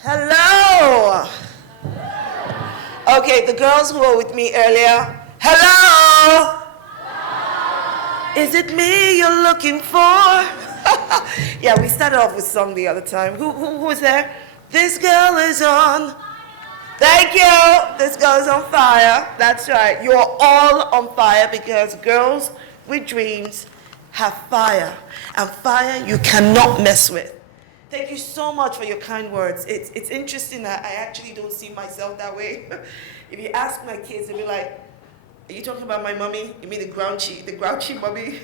Hello. Okay, the girls who were with me earlier. Hello. Is it me you're looking for? Yeah, we started off with song the other time. Who was there? This girl is on. Thank you. This girl is on fire. That's right. You're all on fire because girls with dreams have fire. And fire you cannot mess with. Thank you so much for your kind words. It's interesting that I actually don't see myself that way. If you ask my kids, they'll be like, are you talking about my mommy? You mean the grouchy mommy?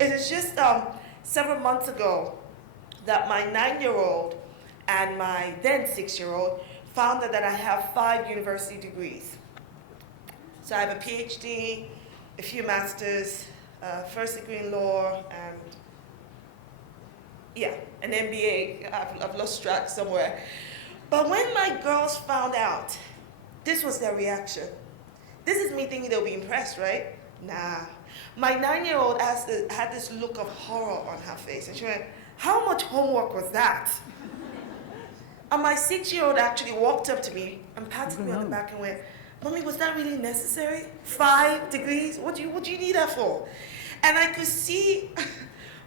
It was just several months ago that my 9-year-old and my then 6-year-old found out that I have 5 university degrees. So I have a PhD, a few masters, first degree in law, and yeah, an MBA. I've lost track somewhere. But when my girls found out, this was their reaction. This is me thinking they'll be impressed, right? Nah. My 9-year-old had this look of horror on her face. And she went, how much homework was that? And my 6-year-old actually walked up to me and patted me on the back and went, Mommy, was that really necessary? 5 degrees? What do you need that for? And I could see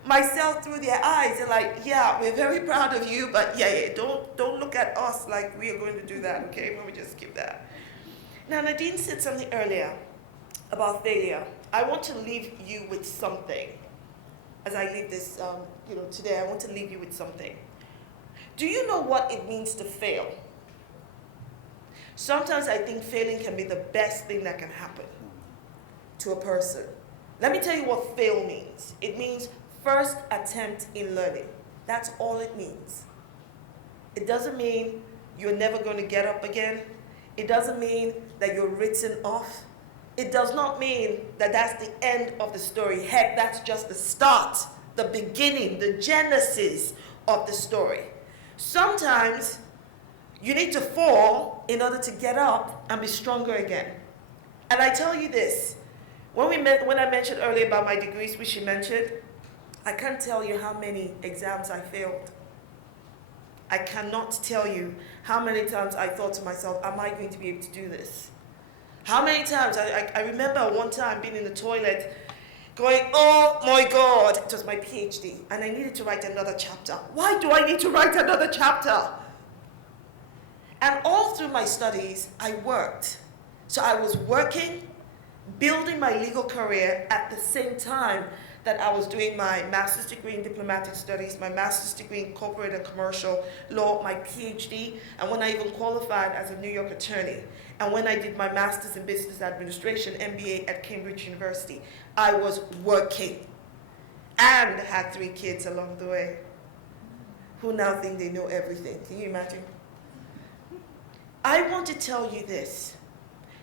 myself through their eyes. They're like, yeah, we're very proud of you, but yeah, don't look at us like we are going to do that, okay? Let me just skip that. Now, Nadine said something earlier about failure. I want to leave you with something. As I leave this, today, I want to leave you with something. Do you know what it means to fail? Sometimes I think failing can be the best thing that can happen to a person. Let me tell you what fail means. It means first attempt in learning. That's all it means. It doesn't mean you're never going to get up again. It doesn't mean that you're written off. It does not mean that that's the end of the story. Heck, that's just the start, the beginning, the genesis of the story. Sometimes you need to fall in order to get up and be stronger again. And I tell you this, when I mentioned earlier about my degrees, which she mentioned, I can't tell you how many exams I failed. I cannot tell you how many times I thought to myself, am I going to be able to do this? How many times, I remember one time being in the toilet going, oh my God, it was my PhD, and I needed to write another chapter. Why do I need to write another chapter? And all through my studies, I worked. So I was working, building my legal career at the same time that I was doing my master's degree in diplomatic studies, my master's degree in corporate and commercial law, my PhD, and when I even qualified as a New York attorney, and when I did my master's in business administration, MBA at Cambridge University, I was working and had 3 kids along the way who now think they know everything. Can you imagine? I want to tell you this.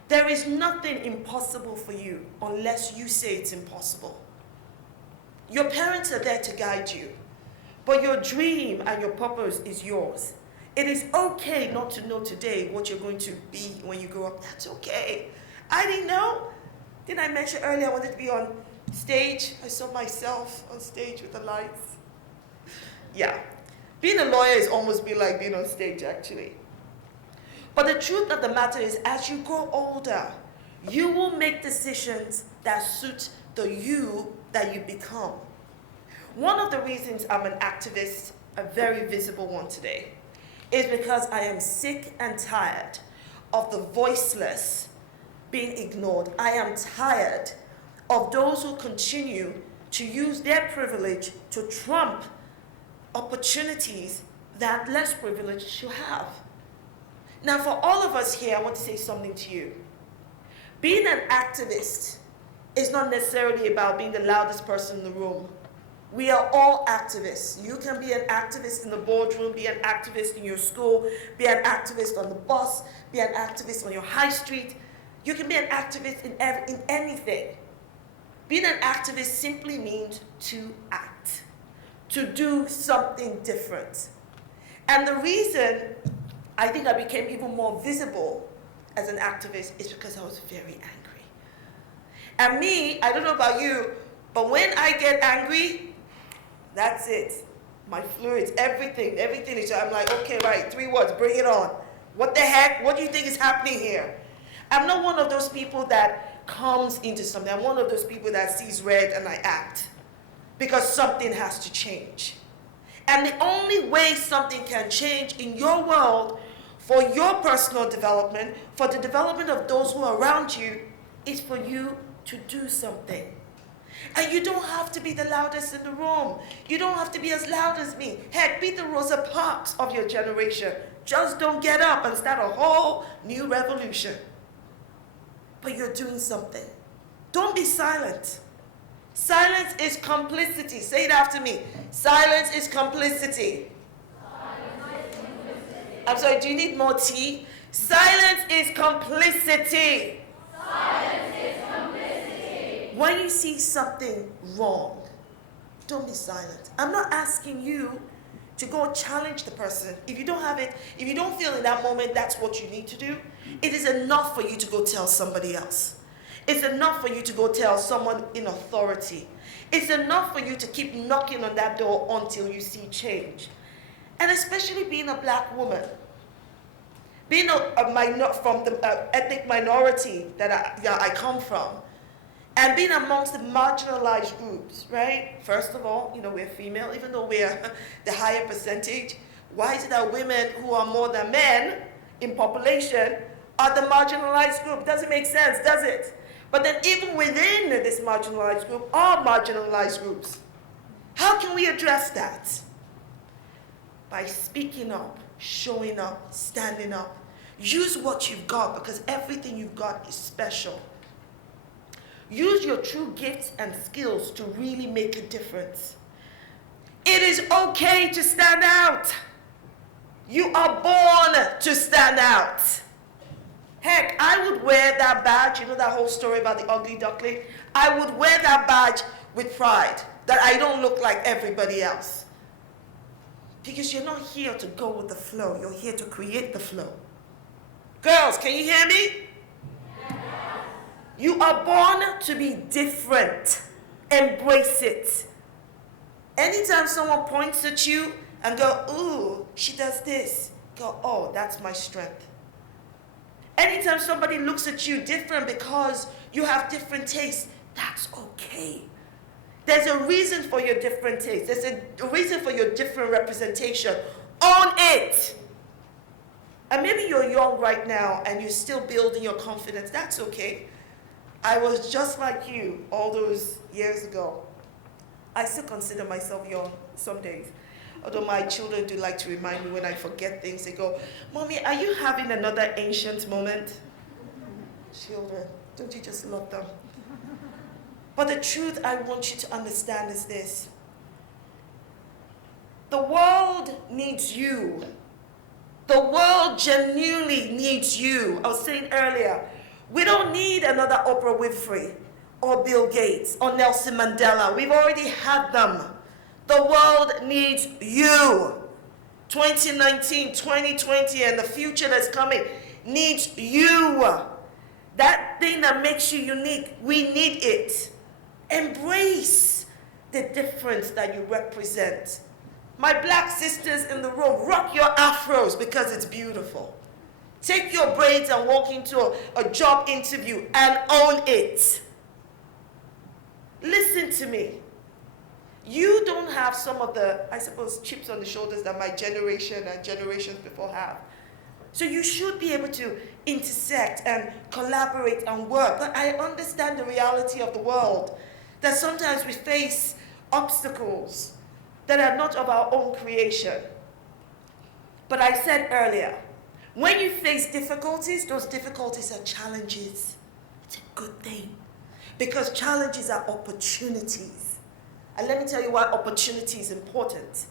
There is nothing impossible for you unless you say it's impossible. Your parents are there to guide you, but your dream and your purpose is yours. It is okay not to know today what you're going to be when you grow up. That's okay. I didn't know. Didn't I mention earlier I wanted to be on stage? I saw myself on stage with the lights. Yeah. Being a lawyer is almost be like being on stage, actually. But the truth of the matter is, as you grow older, you will make decisions that suit the you that you become. One of the reasons I'm an activist, a very visible one today, is because I am sick and tired of the voiceless being ignored. I am tired of those who continue to use their privilege to trump opportunities that less privileged should have. Now, for all of us here, I want to say something to you. Being an activist is not necessarily about being the loudest person in the room. We are all activists. You can be an activist in the boardroom, be an activist in your school, be an activist on the bus, be an activist on your high street. You can be an activist in anything. Being an activist simply means to act, to do something different. And the reason I think I became even more visible as an activist is because I was very angry. And me, I don't know about you, but when I get angry, that's it. my fluids, everything is, I'm like, okay, right, 3 words, bring it on. What the heck? What do you think is happening here? I'm not one of those people that comes into something. I'm one of those people that sees red and I act. Because something has to change. And the only way something can change in your world, for your personal development, for the development of those who are around you, is for you to do something. And you don't have to be the loudest in the room. You don't have to be as loud as me. Heck, be the Rosa Parks of your generation. Just don't get up and start a whole new revolution. But you're doing something. Don't be silent. Silence is complicity. Say it after me. Silence is complicity. I'm sorry, do you need more tea? Silence is complicity. Silence is complicity. When you see something wrong, don't be silent. I'm not asking you to go challenge the person. If you don't have it, if you don't feel in that moment that's what you need to do, it is enough for you to go tell somebody else. It's enough for you to go tell someone in authority. It's enough for you to keep knocking on that door until you see change. And especially being a black woman, being from the ethnic minority that I come from, and being amongst the marginalized groups, right? First of all, we're female, even though we're the higher percentage. Why is it that women who are more than men in population are the marginalized group? Doesn't make sense, does it? But then even within this marginalized group are marginalized groups. How can we address that? By speaking up, showing up, standing up. Use what you've got, because everything you've got is special. Use your true gifts and skills to really make a difference. It is okay to stand out. You are born to stand out. Heck, I would wear that badge, that whole story about the ugly duckling. I would wear that badge with pride, that I don't look like everybody else. Because you're not here to go with the flow, you're here to create the flow. Girls, can you hear me? Yes. You are born to be different. Embrace it. Anytime someone points at you and go, ooh, she does this, go, oh, that's my strength. Anytime somebody looks at you different because you have different tastes, that's okay. There's a reason for your different tastes. There's a reason for your different representation. Own it. And maybe you're young right now and you're still building your confidence. That's okay. I was just like you all those years ago. I still consider myself young some days. Although my children do like to remind me when I forget things. They go, Mommy, are you having another ancient moment? Children, don't you just love them? But the truth I want you to understand is this. The world needs you. The world genuinely needs you. I was saying earlier, we don't need another Oprah Winfrey or Bill Gates or Nelson Mandela. We've already had them. The world needs you. 2019, 2020, and the future that's coming needs you. That thing that makes you unique, we need it. Embrace the difference that you represent. My black sisters in the room, rock your afros because it's beautiful. Take your braids and walk into a job interview and own it. Listen to me. You don't have some of the, I suppose, chips on the shoulders that my generation and generations before have. So you should be able to intersect and collaborate and work. But I understand the reality of the world, that sometimes we face obstacles that are not of our own creation. But I said earlier, when you face difficulties, those difficulties are challenges. It's a good thing. Because challenges are opportunities. And let me tell you why opportunity is important.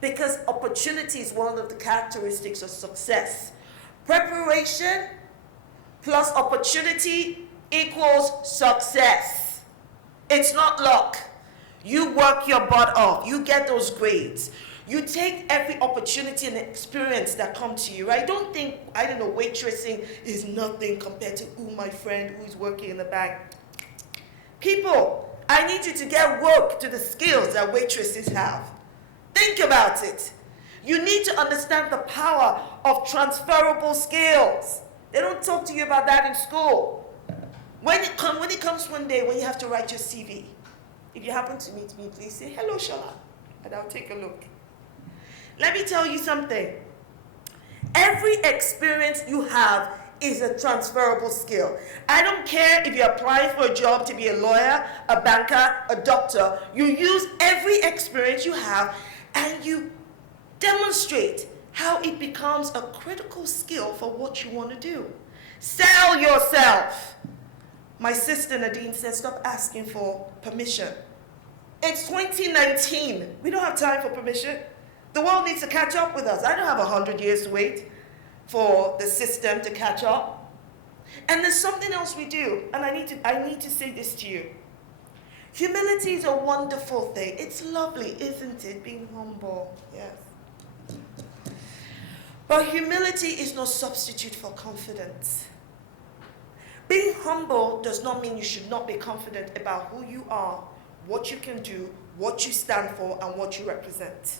Because opportunity is one of the characteristics of success. Preparation plus opportunity equals success. It's not luck. You work your butt off. You get those grades. You take every opportunity and experience that come to you, right? Don't think, waitressing is nothing compared to, my friend who's working in the back. People, I need you to get woke to the skills that waitresses have. Think about it. You need to understand the power of transferable skills. They don't talk to you about that in school. When it comes one day when you have to write your CV, if you happen to meet me, please say, hello, Shola, and I'll take a look. Let me tell you something. Every experience you have is a transferable skill. I don't care if you're applying for a job to be a lawyer, a banker, a doctor. You use every experience you have and you demonstrate how it becomes a critical skill for what you want to do. Sell yourself. My sister Nadine said, stop asking for permission. It's 2019. We don't have time for permission. The world needs to catch up with us. I don't have 100 years to wait for the system to catch up. And there's something else we do, and I need to say this to you. Humility is a wonderful thing. It's lovely, isn't it? Being humble, yes. But humility is no substitute for confidence. Being humble does not mean you should not be confident about who you are, what you can do, what you stand for, and what you represent.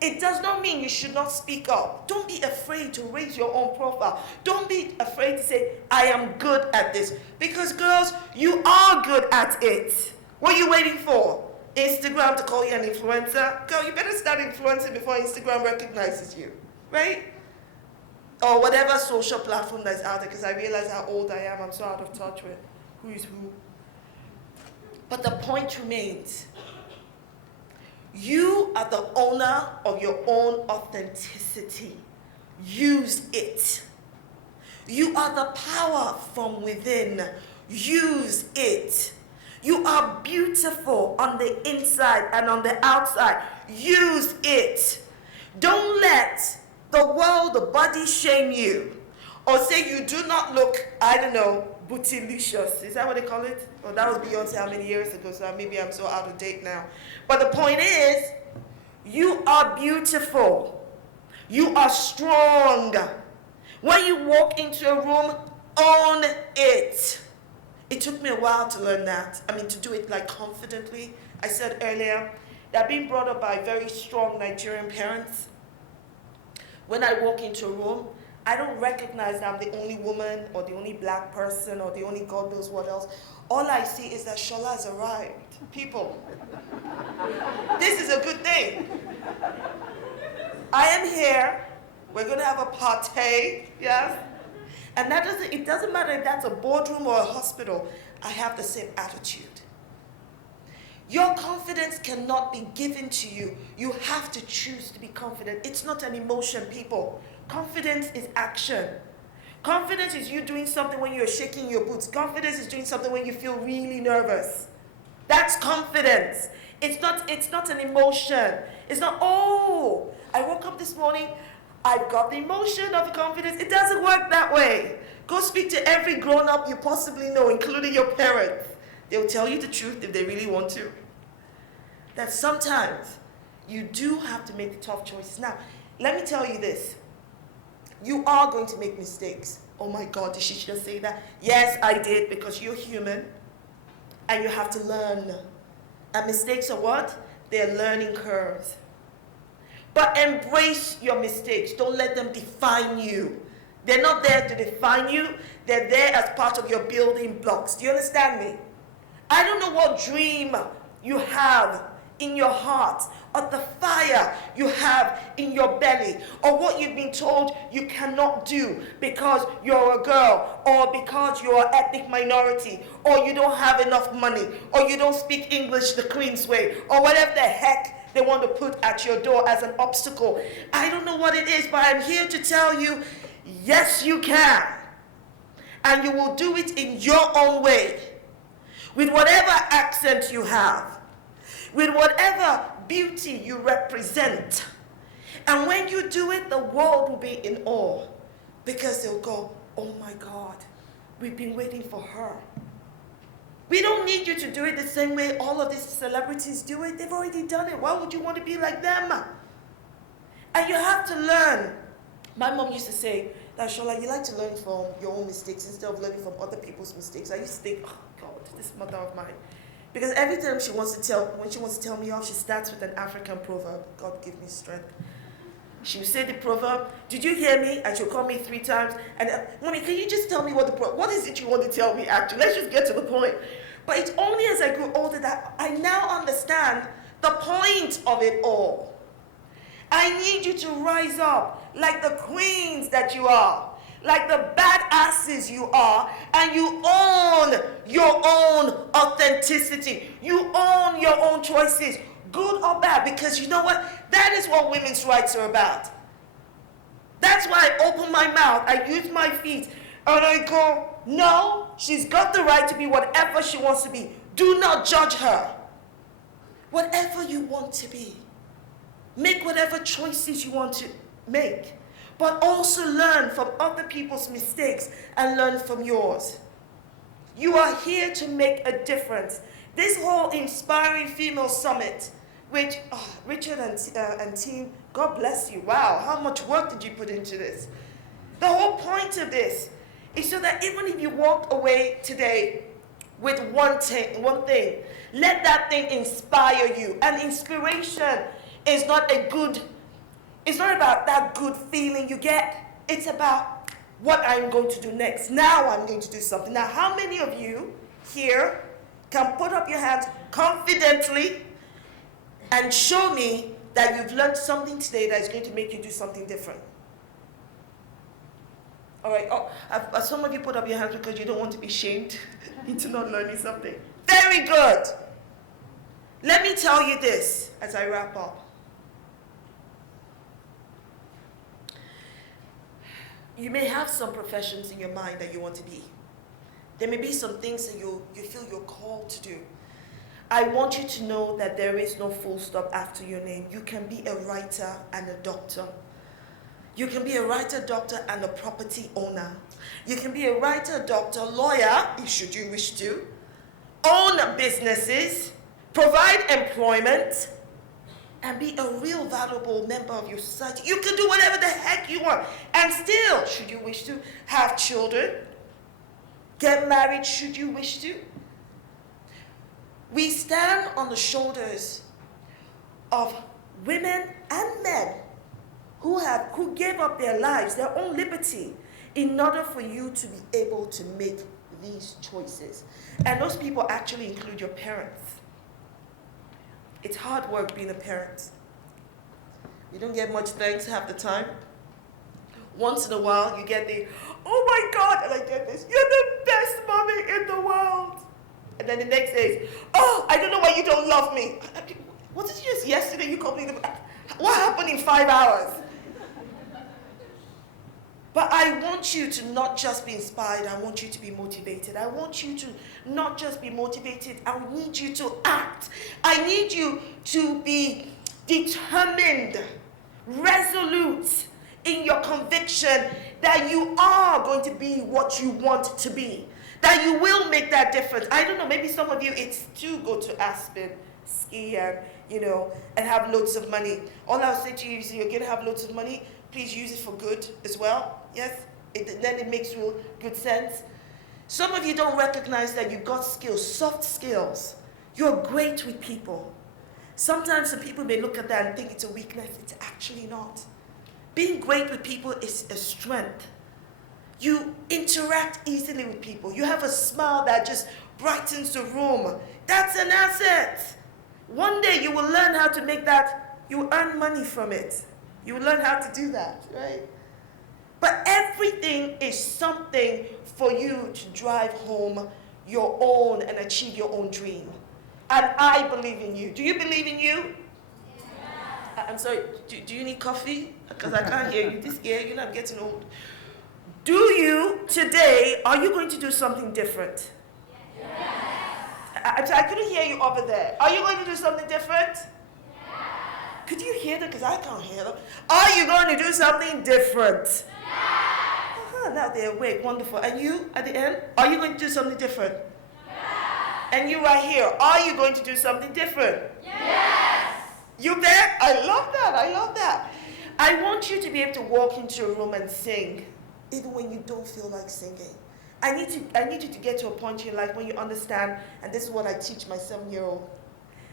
It does not mean you should not speak up. Don't be afraid to raise your own profile. Don't be afraid to say, I am good at this. Because girls, you are good at it. What are you waiting for? Instagram to call you an influencer? Girl, you better start influencing before Instagram recognizes you, right? Or whatever social platform that's out there, because I realize how old I am. I'm so out of touch with who is who. But the point remains. You are the owner of your own authenticity. Use it. You are the power from within. Use it. You are beautiful on the inside and on the outside. Use it. Don't let the world, the body shame you or say you do not look, I don't know, bootylicious. Is that what they call it? Well, that was Beyonce how many years ago, so maybe I'm so out of date now. But the point is, you are beautiful. You are strong. When you walk into a room, own it. It took me a while to learn that. To do it like confidently. I said earlier that being brought up by very strong Nigerian parents, when I walk into a room, I don't recognize that I'm the only woman or the only black person or the only God knows what else. All I see is that Shola has arrived. People, this is a good thing. I am here. We're going to have a party, yes? And it doesn't matter if that's a boardroom or a hospital. I have the same attitude. Your confidence cannot be given to you. You have to choose to be confident. It's not an emotion, people. Confidence is action. Confidence is you doing something when you're shaking your boots. Confidence is doing something when you feel really nervous. That's confidence. It's not an emotion. It's not, oh, I woke up this morning, I've got the emotion of confidence. It doesn't work that way. Go speak to every grown-up you possibly know, including your parents. They'll tell you the truth if they really want to. That sometimes you do have to make the tough choices. Now, let me tell you this. You are going to make mistakes. Oh my God, did she just say that? Yes, I did, because you're human and you have to learn. And mistakes are what? They're learning curves. But embrace your mistakes. Don't let them define you. They're not there to define you. They're there as part of your building blocks. Do you understand me? I don't know what dream you have in your heart, or the fire you have in your belly, or what you've been told you cannot do because you're a girl, or because you're an ethnic minority, or you don't have enough money, or you don't speak English the Queen's way, or whatever the heck they want to put at your door as an obstacle. I don't know what it is, but I'm here to tell you, yes, you can. And you will do it in your own way, with whatever accent you have, with whatever beauty you represent. And when you do it, the world will be in awe, because they'll go, oh my God, we've been waiting for her. We don't need you to do it the same way all of these celebrities do it. They've already done it. Why would you want to be like them? And you have to learn. My mom used to say that, Shola, you like to learn from your own mistakes instead of learning from other people's mistakes. I used to think, oh God, this mother of mine. Because every time when she wants to tell me off, she starts with an African proverb. God give me strength. She will say the proverb, did you hear me? And she'll call me 3 times. And, Mommy, can you just tell me what is it you want to tell me actually? Let's just get to the point. But it's only as I grew older that I now understand the point of it all. I need you to rise up like the queens that you are, like the badasses you are, and you own your own authenticity. You own your own choices, good or bad, because you know what? That is what women's rights are about. That's why I open my mouth, I use my feet, and I go, no, she's got the right to be whatever she wants to be. Do not judge her. Whatever you want to be. Make whatever choices you want to make. But also learn from other people's mistakes and learn from yours. You are here to make a difference. This whole Inspiring Female Summit, which Richard and team, God bless you. Wow, how much work did you put into this? The whole point of this is so that even if you walk away today with one thing, let that thing inspire you. And inspiration is not it's not about that good feeling you get. It's about what I'm going to do next. Now I'm going to do something. Now, how many of you here can put up your hands confidently and show me that you've learned something today that is going to make you do something different? All right. Oh, some of you put up your hands because you don't want to be shamed into not learning something. Very good. Let me tell you this as I wrap up. You may have some professions in your mind that you want to be. There may be some things that you feel you're called to do. I want you to know that there is no full stop after your name. You can be a writer and a doctor. You can be a writer, doctor, and a property owner. You can be a writer, doctor, lawyer, should you wish to, own businesses, provide employment, and be a real valuable member of your society. You can do whatever the heck you want. And still, should you wish to, have children, get married, should you wish to. We stand on the shoulders of women and men who gave up their lives, their own liberty, in order for you to be able to make these choices. And those people actually include your parents. It's hard work being a parent. You don't get much thanks half the time. Once in a while, you get the, oh my God, and I get this, you're the best mommy in the world. And then the next day is, oh, I don't know why you don't love me. Was it just yesterday you called me? What happened in 5 hours? But I want you to not just be inspired, I want you to be motivated. I want you to not just be motivated, I need you to act. I need you to be determined, resolute in your conviction that you are going to be what you want to be, that you will make that difference. I don't know, maybe some of you, it's to go to Aspen, ski and, and have loads of money. All I'll say to you is you're going to have loads of money, please use it for good as well. Yes? Then it makes real good sense. Some of you don't recognize that you've got skills, soft skills. You're great with people. Sometimes some people may look at that and think it's a weakness. It's actually not. Being great with people is a strength. You interact easily with people. You have a smile that just brightens the room. That's an asset. One day you will learn how to make that, you earn money from it. You will learn how to do that, right? But everything is something for you to drive home your own and achieve your own dream. And I believe in you. Do you believe in you? Yeah. I'm sorry, do you need coffee? Because I can't hear you. This ear, I'm getting old. Do you, today, are you going to do something different? Yes. I couldn't hear you over there. Are you going to do something different? Yes. Could you hear them? Because I can't hear them. Are you going to do something different? Yes. Now they're awake. Wonderful. And you, at the end, are you going to do something different? Yes. And you right here, are you going to do something different? Yes. You there? I love that. I love that. I want you to be able to walk into a room and sing, even when you don't feel like singing. I need you to get to a point in your life when you understand, and this is what I teach my 7-year-old.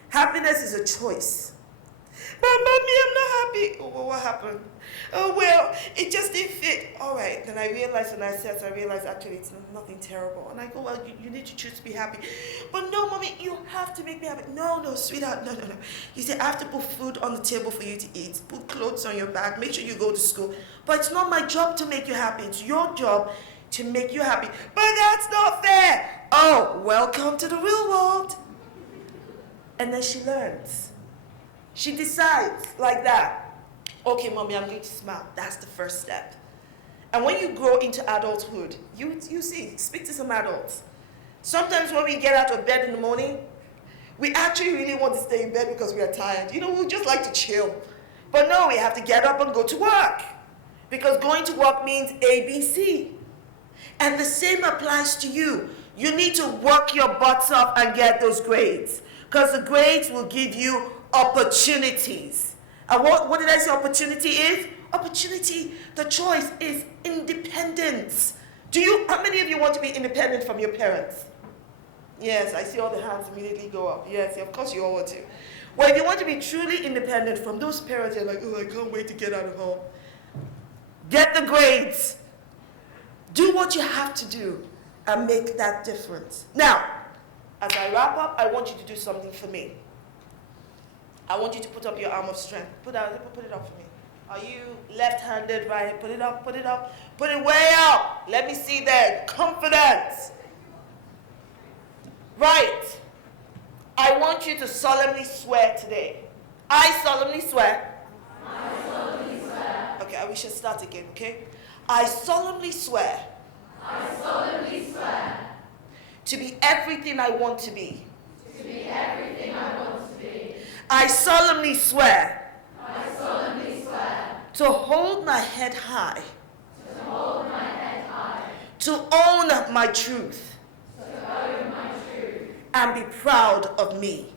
Happiness is a choice. But mommy, I'm not happy. Oh, well, what happened? Oh, well, it just didn't fit. All right. Then I realized, and I realized actually it's nothing terrible. And I go, well, you need to choose to be happy. But no, mommy, you have to make me happy. No, sweetheart, no. You say, I have to put food on the table for you to eat, put clothes on your back, make sure you go to school. But it's not my job to make you happy. It's your job to make you happy. But that's not fair. Oh, welcome to the real world. And then she learns. She decides like that. Okay, mommy, I'm going to smile. That's the first step. And when you grow into adulthood, you see, speak to some adults. Sometimes when we get out of bed in the morning, we actually really want to stay in bed because we are tired. We just like to chill. But no, we have to get up and go to work. Because going to work means ABC. And the same applies to you. You need to work your butts off and get those grades. Because the grades will give you opportunities. And what did I say opportunity is? Opportunity, the choice is independence. How many of you want to be independent from your parents? Yes, I see all the hands immediately go up. Yes, of course you all want to. Well, if you want to be truly independent from those parents, you're like, oh, I can't wait to get out of home. Get the grades. Do what you have to do and make that difference. Now, as I wrap up, I want you to do something for me. I want you to put up your arm of strength. Put it up for me. Are you left-handed, right? Put it up. Put it way up. Let me see that. Confidence. Right. I want you to solemnly swear today. I solemnly swear. I solemnly swear. Okay, we should start again, okay? I solemnly swear. I solemnly swear. To be everything I want to be. To be everything I want to be. I solemnly swear. I solemnly swear. To hold my head high. To hold my head high. To own my truth. To own my truth. And be proud of me.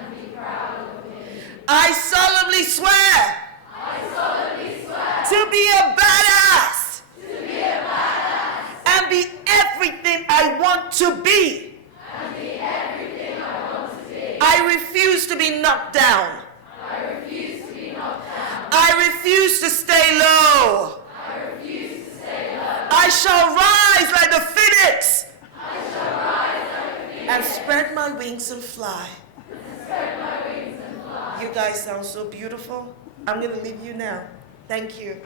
And be proud of me. I solemnly swear. I solemnly swear. To be a badass. To be a badass. And be everything I want to be. And be everything I want to be. I refuse to be knocked down. I refuse to be knocked down. I refuse to stay low. I refuse to stay low. I shall rise like the phoenix. I shall rise like the phoenix. And spread my wings and fly. And spread my wings and fly. You guys sound so beautiful. I'm going to leave you now. Thank you.